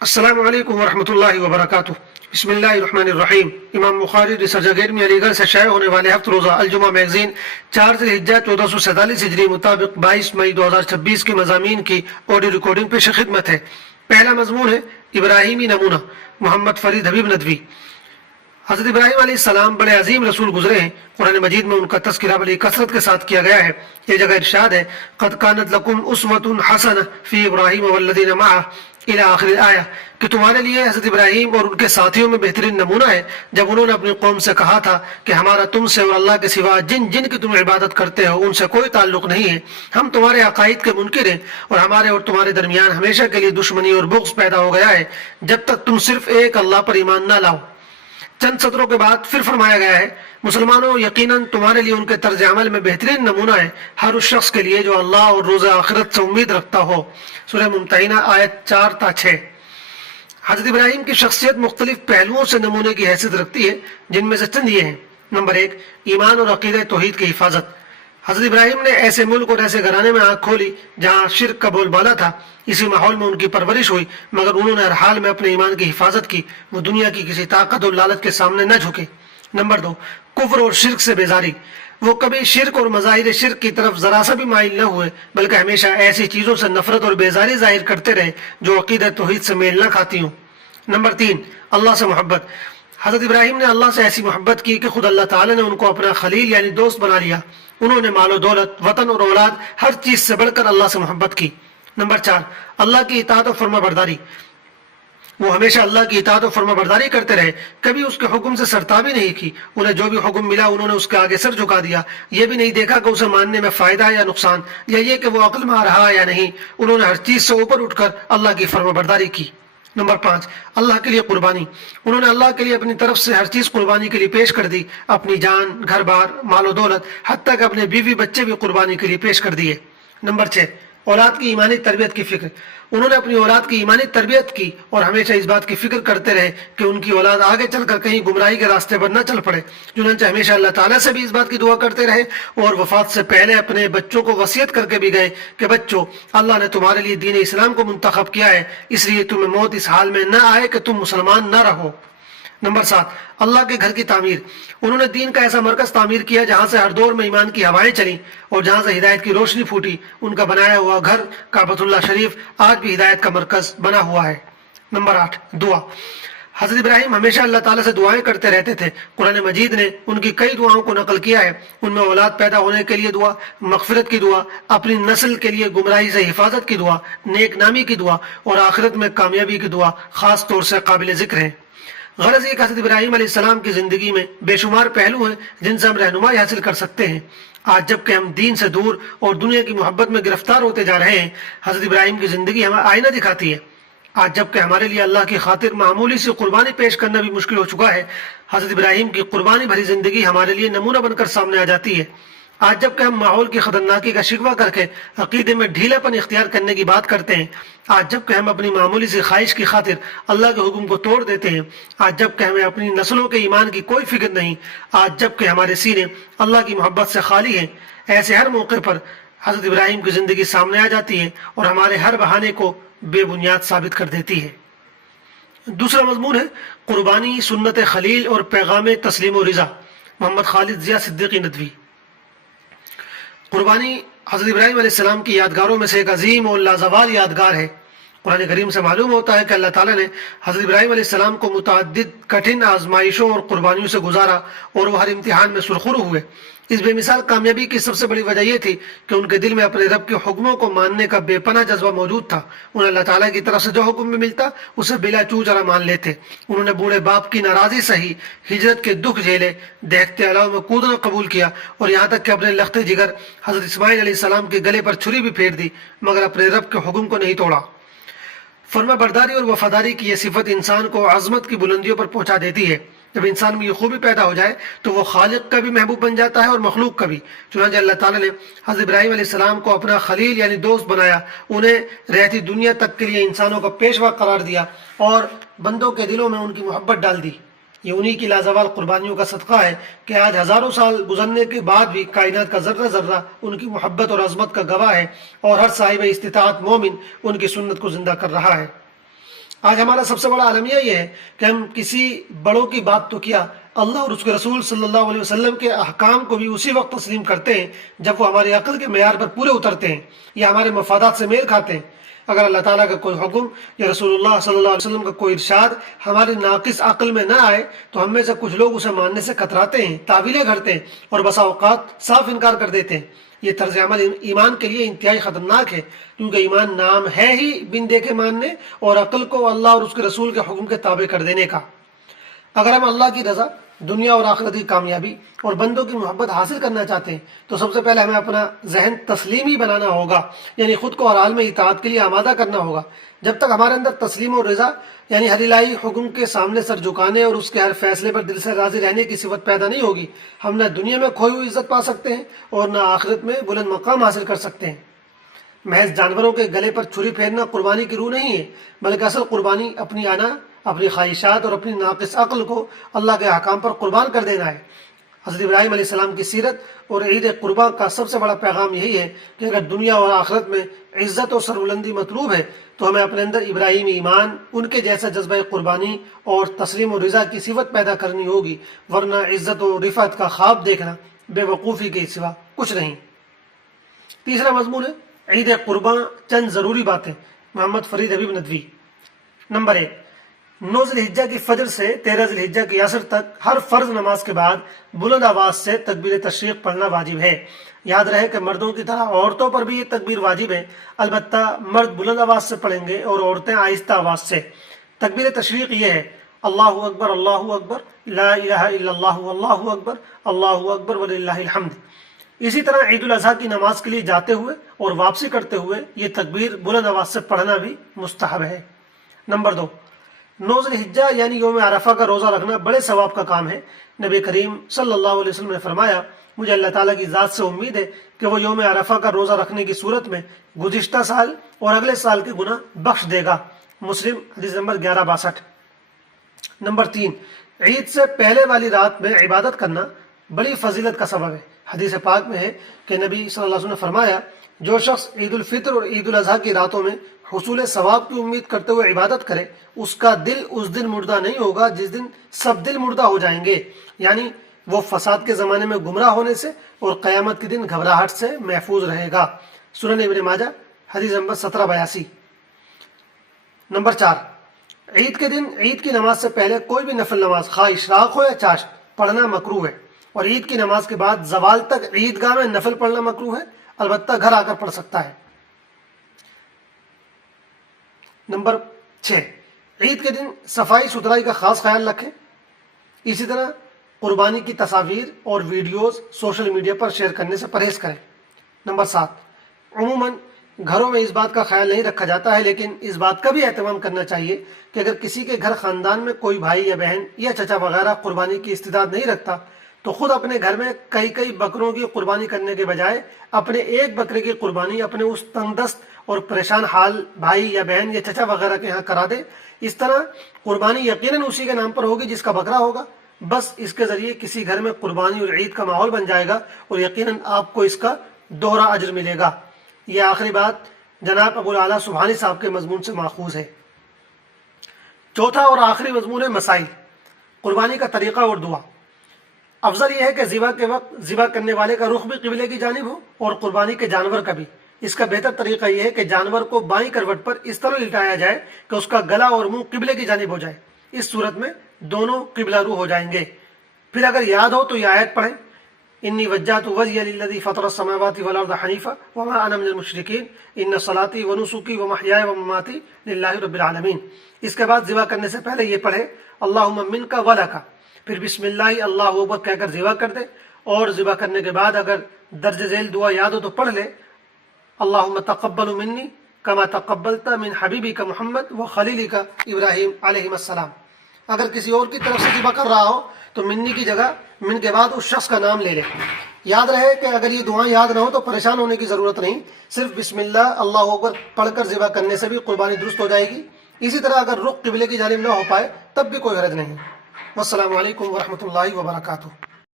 السلام علیکم ورحمۃ اللہ وبرکاتہ۔ بسم اللہ الرحمن الرحیم۔ امام بخاری ریسرچ اکیڈمی علی گڑھ سے شائع ہونے والے ہفت روزہ الجمعہ میگزین 4 ذی الحجہ 1447 ہجری مطابق 22 مئی 2026 کے مضامین کی آڈیو ریکارڈنگ پیش خدمت ہے۔ پہلا مضمون ہے ابراہیمی نمونہ، محمد فرید حبیب ندوی۔ حضرت ابراہیم علیہ السلام بڑے عظیم رسول گزرے ہیں۔ قرآن مجید میں ان کا تذکرہ بڑی کثرت کے ساتھ کیا گیا ہے۔ یہ جگہ ارشاد ہے قد کانت لکم اسوۃ حسنہ فی ابراہیم والذین معہ الی آخر الآیہ، کہ تمہارے لیے حضرت ابراہیم اور ان کے ساتھیوں میں بہترین نمونہ ہے جب انہوں نے اپنی قوم سے کہا تھا کہ ہمارا تم سے اور اللہ کے سوا جن جن کی تم عبادت کرتے ہو ان سے کوئی تعلق نہیں ہے، ہم تمہارے عقائد کے منکر ہیں اور ہمارے اور تمہارے درمیان ہمیشہ کے لیے دشمنی اور بغض پیدا ہو گیا ہے جب تک تم صرف ایک اللہ پر ایمان نہ لاؤ۔ چند سطروں کے بعد پھر فرمایا گیا ہے مسلمانوں، یقیناً تمہارے لیے ان کے طرز عمل میں بہترین نمونہ ہے ہر اس شخص کے لیے جو اللہ اور روز آخرت سے امید رکھتا ہو۔ سورہ ممتحنہ آیت 4 تا 6۔ حضرت ابراہیم کی شخصیت مختلف پہلوؤں سے نمونے کی حیثیت رکھتی ہے، جن میں سے چند یہ ہیں۔ نمبر 1، ایمان اور عقیدہ توحید کی حفاظت۔ حضرت ابراہیم نے ایسے ملک اور ایسے گھرانے میں آنکھ کھولی جہاں شرک کا بول بالا تھا، اسی ماحول میں ان کی پرورش ہوئی، مگر انہوں نے ہر حال میں اپنے ایمان کی حفاظت کی، وہ دنیا کی کسی طاقت اور لالچ کے سامنے نہ جھکے۔ نمبر 2، کفر اور شرک سے بیزاری۔ وہ کبھی شرک اور مظاہر شرک کی طرف ذرا سا بھی مائل نہ ہوئے، بلکہ ہمیشہ ایسی چیزوں سے نفرت اور بیزاری ظاہر کرتے رہے جو عقیدہ توحید سے میل نہ کھاتی ہوں۔ نمبر 3، اللہ سے محبت۔ حضرت ابراہیم نے اللہ سے ایسی محبت کی کہ خود اللہ تعالیٰ نے ان کو اپنا خلیل یعنی دوست بنا لیا۔ انہوں نے مال و دولت، وطن اور اولاد، ہر چیز سے بڑھ کر اللہ سے محبت کی۔ نمبر 4، اللہ کی اطاعت و فرما برداری۔ وہ ہمیشہ اللہ کی اطاعت و فرما برداری کرتے رہے، کبھی اس کے حکم سے سرتابی نہیں کی۔ انہیں جو بھی حکم ملا انہوں نے اس کے آگے سر جھکا دیا، یہ بھی نہیں دیکھا کہ اسے ماننے میں فائدہ ہے یا نقصان، یا یہ کہ وہ عقل میں آ رہا ہے یا نہیں۔ انہوں نے ہر چیز سے اوپر اٹھ کر اللہ کی فرما برداری کی۔ نمبر 5، اللہ کے لیے قربانی۔ انہوں نے اللہ کے لیے اپنی طرف سے ہر چیز قربانی کے لیے پیش کر دی، اپنی جان، گھر بار، مال و دولت، حتیٰ کہ اپنے بیوی بچے بھی قربانی کے لیے پیش کر دیے۔ نمبر 6، اولاد کی ایمانی تربیت کی فکر۔ انہوں نے اپنی اولاد کی ایمانی تربیت کی اور ہمیشہ اس بات کی فکر کرتے رہے کہ ان کی اولاد آگے چل کر کہیں گمراہی کے راستے پر نہ چل پڑے، چنانچہ ہمیشہ اللہ تعالیٰ سے بھی اس بات کی دعا کرتے رہے اور وفات سے پہلے اپنے بچوں کو وصیت کر کے بھی گئے کہ بچوں، اللہ نے تمہارے لیے دین اسلام کو منتخب کیا ہے، اس لیے تمہیں موت اس حال میں نہ آئے کہ تم مسلمان نہ رہو۔ نمبر 7، اللہ کے گھر کی تعمیر۔ انہوں نے دین کا ایسا مرکز تعمیر کیا جہاں سے ہر دور میں ایمان کی ہوائیں چلیں اور جہاں سے ہدایت کی روشنی پھوٹی۔ ان کا بنایا ہوا گھر کعبۃ اللہ شریف آج بھی ہدایت کا مرکز بنا ہوا ہے۔ نمبر 8، دعا۔ حضرت ابراہیم ہمیشہ اللہ تعالیٰ سے دعائیں کرتے رہتے تھے۔ قرآن مجید نے ان کی کئی دعاؤں کو نقل کیا ہے، ان میں اولاد پیدا ہونے کے لیے دعا، مغفرت کی دعا، اپنی نسل کے لیے گمراہی سے حفاظت کی دعا، نیک نامی کی دعا اور آخرت میں کامیابی کی دعا خاص طور سے قابل ذکر ہیں۔ غرض یہ کہ حضرت ابراہیم علیہ السلام کی زندگی میں بے شمار پہلو ہیں جن سے ہم رہنمائی حاصل کر سکتے ہیں۔ آج جب کہ ہم دین سے دور اور دنیا کی محبت میں گرفتار ہوتے جا رہے ہیں، حضرت ابراہیم کی زندگی ہمیں آئینہ دکھاتی ہے۔ آج جب کہ ہمارے لیے اللہ کی خاطر معمولی سی قربانی پیش کرنا بھی مشکل ہو چکا ہے، حضرت ابراہیم کی قربانی بھری زندگی ہمارے لیے نمونہ بن کر سامنے آ جاتی ہے۔ آج جب کہ ہم ماحول کی خطرناکی کا شکوہ کر کے عقیدے میں ڈھیلا پن اختیار کرنے کی بات کرتے ہیں، آج جب کہ ہم اپنی معمولی سی خواہش کی خاطر اللہ کے حکم کو توڑ دیتے ہیں، آج جب کہ ہمیں اپنی نسلوں کے ایمان کی کوئی فکر نہیں، آج جب کہ ہمارے سینے اللہ کی محبت سے خالی ہیں، ایسے ہر موقع پر حضرت ابراہیم کی زندگی سامنے آ جاتی ہے اور ہمارے ہر بہانے کو بے بنیاد ثابت کر دیتی ہے۔ دوسرا مضمون ہے قربانی، سنت خلیل اور پیغام تسلیم و رضا، محمد خالد ضیاء صدیقی ندوی۔ قربانی حضرت ابراہیم علیہ السلام کی یادگاروں میں سے ایک عظیم اور لازوال یادگار ہے۔ قرآن کریم سے معلوم ہوتا ہے کہ اللہ تعالیٰ نے حضرت ابراہیم علیہ السلام کو متعدد کٹھن آزمائشوں اور قربانیوں سے گزارا اور وہ ہر امتحان میں سرخرو ہوئے۔ اس بے مثال کامیابی کی سب سے بڑی وجہ یہ تھی کہ ان کے دل میں اپنے رب کے حکموں کو ماننے کا بے پناہ جذبہ موجود تھا۔ انہیں اللہ تعالیٰ کی طرف سے جو حکم بھی ملتا اسے بلا چوچرا مان لیتے۔ انہوں نے بوڑھے باپ کی ناراضی سہی، ہجرت کے دکھ جھیلے، دہتے الاؤ میں کودنا قبول کیا اور یہاں تک کہ اپنے لخت جگر حضرت اسماعیل علیہ السلام کے گلے پر چھری بھی پھیر دی، مگر اپنے رب کے حکم کو نہیں توڑا۔ فرما برداری اور وفاداری کی یہ صفت انسان کو عظمت کی بلندیوں پر پہنچا دیتی ہے۔ جب انسان میں یہ خوبی پیدا ہو جائے تو وہ خالق کا بھی محبوب بن جاتا ہے اور مخلوق کا بھی۔ چنانچہ اللہ تعالیٰ نے حضرت ابراہیم علیہ السلام کو اپنا خلیل یعنی دوست بنایا، انہیں رہتی دنیا تک کے لیے انسانوں کا پیشوا قرار دیا اور بندوں کے دلوں میں ان کی محبت ڈال دی۔ یہ انہی کی لازوال قربانیوں کا صدقہ ہے کہ آج ہزاروں سال گزرنے کے بعد بھی کائنات کا ذرہ ذرہ ان کی محبت اور عظمت کا گواہ ہے اور ہر صاحب استطاعت مومن ان کی سنت کو زندہ کر رہا ہے۔ آج ہمارا سب سے بڑا المیہ یہ ہے کہ ہم کسی بڑوں کی بات تو کیا، اللہ اور اس کے رسول صلی اللہ علیہ وسلم کے احکام کو بھی اسی وقت تسلیم کرتے ہیں جب وہ ہماری عقل کے معیار پر پورے اترتے ہیں یا ہمارے مفادات سے میل کھاتے ہیں۔ اگر اللہ تعالیٰ کا کوئی حکم یا رسول اللہ صلی اللہ علیہ وسلم کا کوئی ارشاد ہماری ناقص عقل میں نہ آئے تو ہم میں سے کچھ لوگ اسے ماننے سے کتراتے ہیں، تعویلیں گھڑتے ہیں اور بسا اوقات صاف انکار کر دیتے ہیں۔ یہ طرز عمل ایمان کے لیے انتہائی خطرناک ہے، کیونکہ ایمان نام ہے ہی بن دیکھے ماننے اور عقل کو اللہ اور اس کے رسول کے حکم کے تابع کر دینے کا۔ اگر ہم اللہ کی رضا، دنیا اور آخرت کی کامیابی اور بندوں کی محبت حاصل کرنا چاہتے ہیں تو سب سے پہلے ہمیں اپنا ذہن تسلیمی بنانا ہوگا، یعنی خود کو ہر حال میں اطاعت کے لیے آمادہ کرنا ہوگا۔ جب تک ہمارے اندر تسلیم اور رضا، یعنی ہر الہی حکم کے سامنے سر جھکانے اور اس کے ہر فیصلے پر دل سے راضی رہنے کی صفت پیدا نہیں ہوگی، ہم نہ دنیا میں کھوئی ہوئی عزت پا سکتے ہیں اور نہ آخرت میں بلند مقام حاصل کر سکتے ہیں۔ محض جانوروں کے گلے پر چھری پھیرنا قربانی کی روح نہیں ہے، بلکہ اصل قربانی اپنی انا، اپنی خواہشات اور اپنی ناقص عقل کو اللہ کے احکام پر قربان کر دینا ہے۔ حضرت ابراہیم علیہ السلام کی سیرت اور عید قربان کا سب سے بڑا پیغام یہی ہے کہ اگر دنیا اور آخرت میں عزت اور سربلندی مطلوب ہے تو ہمیں اپنے اندر ابراہیمی ایمان، ان کے جیسا جذبہ قربانی اور تسلیم و رضا کی صفت پیدا کرنی ہوگی، ورنہ عزت و رفعت کا خواب دیکھنا بے وقوفی کے سوا کچھ نہیں۔ تیسرا مضمون ہے عید قربان، چند ضروری باتیں، محمد فرید حبیب ندوی۔ نمبر 1، 9 ذی الحجہ کی فجر سے 13 ذی الحجہ کی عصر تک ہر فرض نماز کے بعد بلند آواز سے تکبیر تشریق پڑھنا واجب ہے۔ یاد رہے کہ مردوں کی طرح عورتوں پر بھی یہ تکبیر واجب ہے، البتہ مرد بلند آواز سے پڑھیں گے اور عورتیں آہستہ آواز سے۔ تکبیر تشریق یہ ہے: اللہ اکبر اللہ اکبر، لا الہ الا اللہ واللہ اکبر، اللہ اکبر وللہ الحمد۔ اسی طرح عید الاضحیٰ کی نماز کے لیے جاتے ہوئے اور واپسی کرتے ہوئے یہ تکبیر بلند آواز سے پڑھنا بھی مستحب ہے۔ نمبر 2، 9 ذی الحجہ یعنی یوم عرفہ کا روزہ رکھنا بڑے ثواب کا کام ہے۔ نبی کریم صلی اللہ علیہ وسلم نے فرمایا: مجھے اللہ تعالیٰ کی ذات سے امید ہے کہ وہ یوم عرفہ کا روزہ رکھنے کی صورت میں گزشتہ سال اور اگلے سال کے گناہ بخش دے گا۔ مسلم حدیث نمبر 1162۔ نمبر 3، عید سے پہلے والی رات میں عبادت کرنا بڑی فضیلت کا سبب ہے۔ حدیث پاک میں ہے کہ نبی صلی اللہ علیہ وسلم نے فرمایا: جو شخص عید الفطر اور عید الاضحیٰ کی راتوں میں حصول ثواب کی امید کرتے ہوئے عبادت کرے، اس کا دل اس دن مردہ نہیں ہوگا جس دن سب دل مردہ ہو جائیں گے، یعنی وہ فساد کے زمانے میں گمراہ ہونے سے اور قیامت کے دن گھبراہٹ سے محفوظ رہے گا۔ سنن ابن ماجہ حدیث نمبر 1782۔ نمبر 4، عید کے دن عید کی نماز سے پہلے کوئی بھی نفل نماز، خواہ اشراق ہو یا چاشت، پڑھنا مکروہ ہے، اور عید کی نماز کے بعد زوال تک عیدگاہ میں نفل پڑھنا مکروہ ہے، البتہ گھر آ کر پڑھ سکتا ہے۔ نمبر 6، عید کے دن صفائی ستھرائی کا خاص خیال رکھیں۔ اسی طرح قربانی کی تصاویر اور ویڈیوز سوشل میڈیا پر شیئر کرنے سے پرہیز کریں۔ نمبر 7، عموماً گھروں میں اس بات کا خیال نہیں رکھا جاتا ہے، لیکن اس بات کا بھی اہتمام کرنا چاہیے کہ اگر کسی کے گھر خاندان میں کوئی بھائی یا بہن یا چچا وغیرہ قربانی کی استعداد نہیں رکھتا تو خود اپنے گھر میں کئی بکروں کی قربانی کرنے کے بجائے اپنے ایک بکرے کی قربانی اپنے اس تنگ دست اور پریشان حال بھائی یا بہن یا چچا وغیرہ کے ہاں کرا دے۔ اس طرح قربانی یقیناً اسی کے نام پر ہوگی جس کا بکرا ہوگا، بس اس کے ذریعے کسی گھر میں قربانی اور عید کا ماحول بن جائے گا اور یقیناً آپ کو اس کا دوہرا اجر ملے گا۔ یہ آخری بات جناب ابو الاعلیٰ سبحانی صاحب کے مضمون سے ماخوذ ہے۔ چوتھا اور آخری مضمون ہے مسائل، قربانی کا طریقہ اور دعا۔ افضل یہ ہے کہ ذبح کے وقت ذبح کرنے والے کا رخ بھی قبلے کی جانب ہو اور قربانی کے جانور کا بھی۔ اس کا بہتر طریقہ یہ ہے کہ جانور کو بائیں کروٹ پر اس طرح لٹایا جائے کہ اس کا گلا اور منہ قبلے کی جانب ہو جائے۔ اس صورت میں دونوں قبلہ رو ہو جائیں گے۔ پھر اگر یاد ہو تو یہ آیت پڑھیں: انی وجہت وجہی للذی فطر السماوات والارض حنیفا وما انا من المشرکین ان صلاتی ونسکی ومحیای ومماتی للہ رب العالمین۔ اس کے بعد ذبح کرنے سے پہلے یہ پڑھے: اللہم منک ولک، پھر بسم اللہ اللہ اکبر کہہ کر ذبح کر دے، اور ذبح کرنے کے بعد اگر درج ذیل دعا یاد ہو تو پڑھ لے: اللہم تقبل منی کما تقبلت من حبیبک محمد و خلیلک ابراہیم علیہ السلام۔ اگر کسی اور کی طرف سے ذبح کر رہا ہو تو منی کی جگہ من کے بعد اس شخص کا نام لے لے۔ یاد رہے کہ اگر یہ دعائیں یاد نہ ہو تو پریشان ہونے کی ضرورت نہیں، صرف بسم اللہ اللہ اکبر پڑھ کر ذبح کرنے سے بھی قربانی درست ہو جائے گی۔ اسی طرح اگر رخ قبلے کی جانب نہ ہو پائے تب بھی کوئی حرج نہیں۔ والسلام علیکم ورحمۃ اللہ وبرکاتہ۔